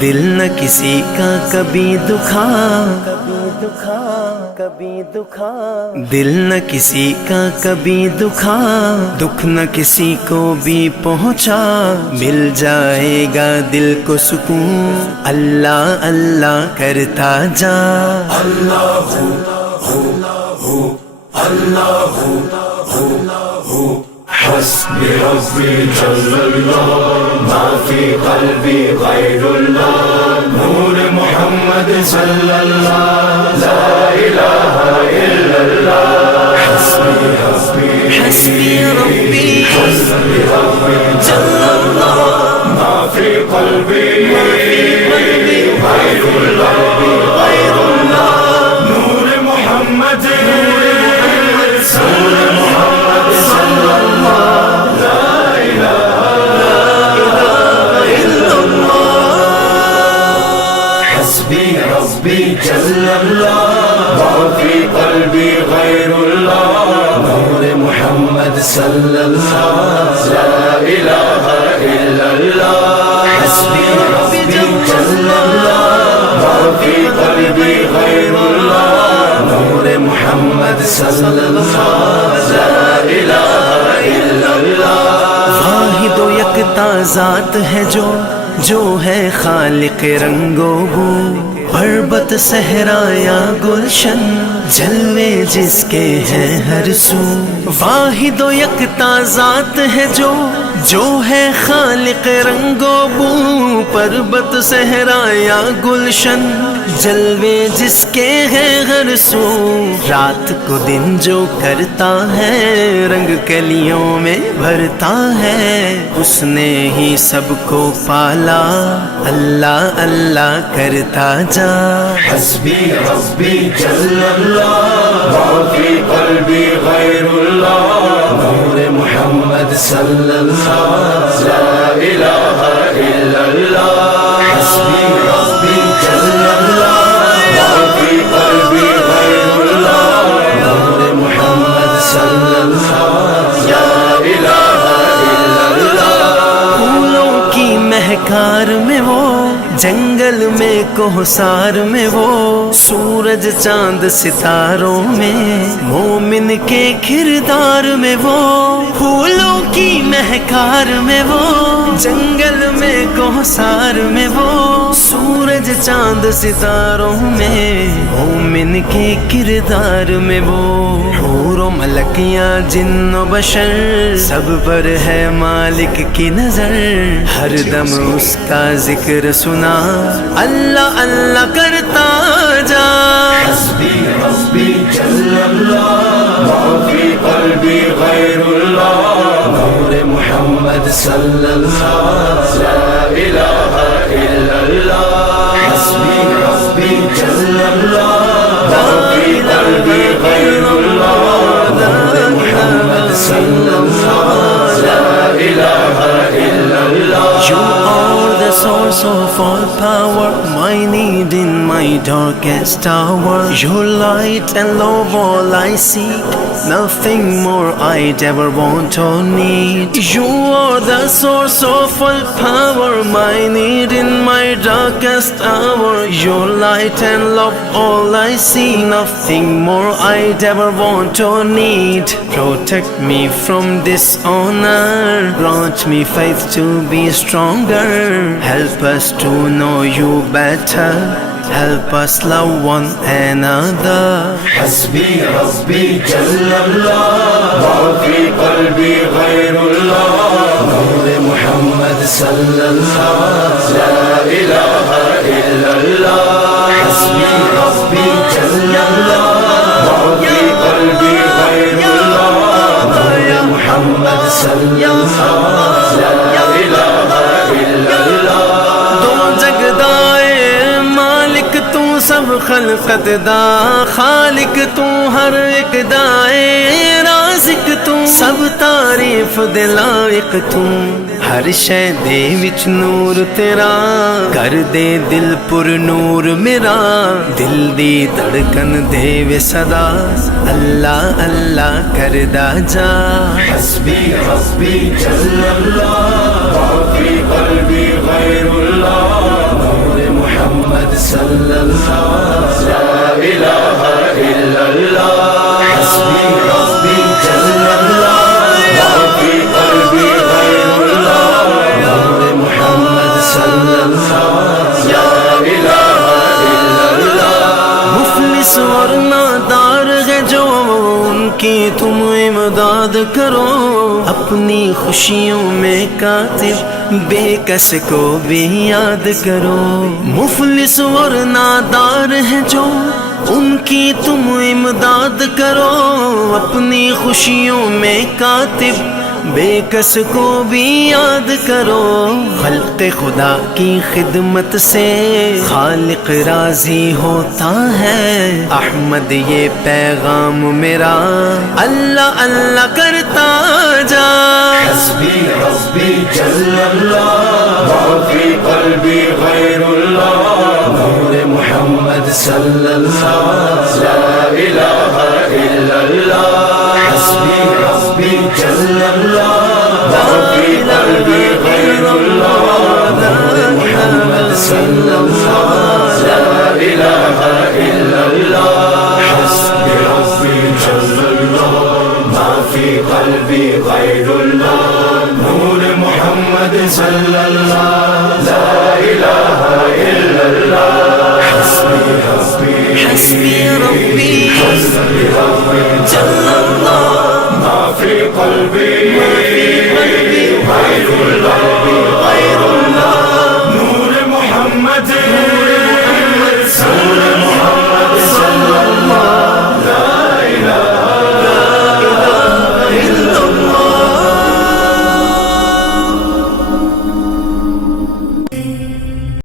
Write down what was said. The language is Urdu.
دل نہ کسی کا کبھی دکھا، دل نہ کسی کا کبھی دکھا، دکھ نہ کسی کو بھی پہنچا، مل جائے گا دل کو سکون، اللہ اللہ کرتا جا۔ اللہ حسبی ربی جل اللہ ما فی قلبی غیر اللہ، نور محمد صلی اللہ لا الہ الا اللہ۔ حسبی ربی جل اللہ ما فی قلبی غیر اللہ، نور محمد صلی جل اللہ ما فی قلبی غیر اللہ، نور محمد صلی اللہ لا الہ الا اللہ۔ حسبی ربی جل اللہ ما فی قلبی غیر اللہ، نور محمد صلی اللہ لا الہ الا اللہ۔ واحد و یکتا ذات ہے جو ہے خالق رنگ و بو، پربت صحرا یا گلشن، جلوے جس کے ہیں ہر سو۔ واحد و یکتا ذات ہے جو ہے خالق رنگ و بو، پربت صحرا یا گلشن، جلوے جس کے ہیں ہر سو۔ رات کو دن جو کرتا ہے، رنگ کلیوں میں بھرتا ہے، اس نے ہی سب کو پالا، اللہ اللہ کرتا جا۔ حسبی ربی جل اللہ ما فی قلبی غیر اللہ، نور محمد صلی اللہ لا الہ الا اللہ۔ حسبی ربی جل اللہ ما فی قلبی غیر اللہ، نور محمد صلی اللہ لا الہ الا اللہ۔ پھولوں کی مہکار میں وہ، جنگل میں کوہسار میں وہ، سورج چاند ستاروں میں، مومن کے کردار میں وہ۔ پھولوں کی مہکار میں وہ، جنگل میں کوہسار میں وہ، سورج چاند ستاروں میں، مومن کے کردار میں وہ۔ حور و ملکیاں جن و بشر، سب پر ہے مالک کی نظر، ہر دم اس کا ذکر سنا، اللہ اللہ کرتا جا۔ حسبی ربی جل اللہ ما فی قلبی غیر اللہ، نور محمد صلی اللہ لا الہ الا اللہ۔ حسبی ربی جل اللہ ما فی قلبی غیر اللہ، نور محمد صلی اللہ لا الہ الا اللہ۔ You are the source of all power, my need in my darkest hour. Your light and love all I seek, nothing more I'd ever want or need. You are the source of all power, my need in my darkest hour. Your light and love all I see, nothing more I'd ever want or need. Protect me from dishonor, grant me faith to be stronger, help us to know you better, help us love one another. حسبی ربی جل اللہ ما فی قلبی غیر اللہ، نور محمد صلی اللہ لا الہ الا اللہ۔ حسبی ربی جل اللہ ما فی قلبی غیر اللہ، نور محمد صلی اللہ لا الہ الا اللہ۔ دو جگدائے مالک تو سب خلقت دا، خالق تو ہر ایک دائے، رازق تو سب تعریف دے لائق تو، ہر شے دے وچ نور تیرا کر دے دل پر نور میرا دل دی دھڑکن دے وے صدا اللہ اللہ کردا جا حسبی ربی جل اللہ ما فی قلبی غیر اللہ نور محمد صلی اللہ لا الہ الا اللہ حسبی ربی جل اللہ ما فی قلبی غیر اللہ نور محمد صلی اللہ لا الہ الا اللہ مفلس اور نادار ہے جو ان کی تم امداد کرو اپنی خوشیوں میں کاتب بے کس کو بھی یاد کرو مفلس اور نادار ہے جو ان کی تم امداد کرو اپنی خوشیوں میں کاتب بے کس کو بھی یاد کرو خلق خدا کی خدمت سے خالق راضی ہوتا ہے احمد یہ پیغام میرا اللہ اللہ کرتا جا حسبی ربی جل اللہ ما فی قلبی غیر اللہ نور محمد صلی اللہ لا الہ الا اللہ حسبی ربی جل اللہ ما فی قلبی غیر اللہ نور محمد صلی اللہ لا الہ الا اللہ حسبی ربی جل اللہ ما فی قلبی غیر اللہ نور محمد صلی اللہ لا الہ الا اللہ حسبی ربی جل اللہ ما فی قلبی غیر اللہ نور محمد